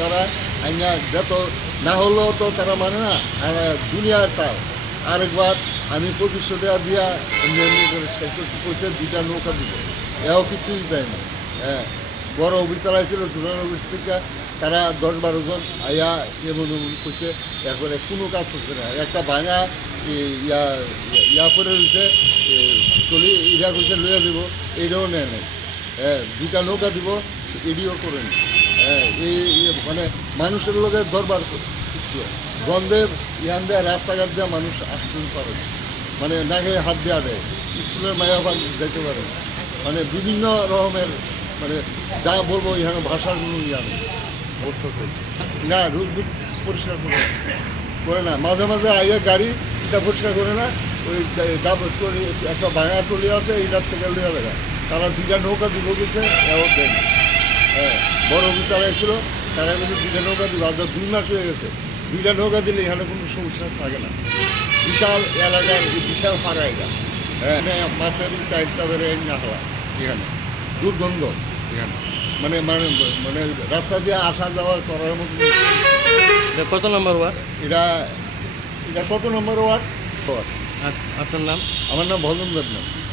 ভাঙা যত না হলেও তো তারা মানে না দুনিয়ার তার আরেকবার আমি পঁচিশশো টাকা দিয়া কইছে, দুইটা নৌকা দিব। এও কিছুই দেয় না হ্যাঁ বড় অফিসার আইছিল জোনাল অফিস থেকে তারা দশ বারো জন আইয়া এমন এমন করছে এরপরে কোনো কাজ করছে না। একটা ভাঙা ইয়া ইয়া করে রয়েছে চলি ইয়া করছে লইয়া দিব এইটাও নেয় নাই। হ্যাঁ দুইটা নৌকা দিব, এডিও হ্যাঁ এই মানে মানুষের লোকের দরবার সৃষ্টি হয়। গন্ধে ইয়ান দেয় রাস্তাঘাট দেওয়া মানুষ আসতে পারে। মানে নাকে হাত দেওয়া দেয় স্কুলের মায়া ভাগ যেতে পারে। মানে বিভিন্ন রকমের মানে যা বলব এখানে ভাষার কোনো ইয়া অবস্থা না রোজ পরিষ্কার করে করে না। মাঝে মাঝে আইয়া গাড়ি এটা পরিষ্কার করে না। ওই একটা ভাঙা টলি আছে, এইটার থেকে লইয়া দেখা তারা দুইটা নৌকা দিব গেছে এও দেয় বড় অফিসার এসেছিল তারা কিন্তু দুইটা নৌকা দিব। আজ দুই মাস হয়ে গেছে। দুইটা নৌকা দিলে এখানে কোনো সমস্যা থাকে না। বিশাল এলাকার বিশাল ফাঁকা এটা। হ্যাঁ। মানে মাছের চাহিদা বেড়ে না হওয়া এখানে। দুর্গন্ধ এখানে। মানে মানে মানে রাস্তা দিয়ে আসা যাওয়া করার মতো কত নম্বর ওয়ার্ড? এটা এটা কত নম্বর ওয়ার্ড? আপ- আপনার নাম? আমার নাম ভজন দেবনাথ।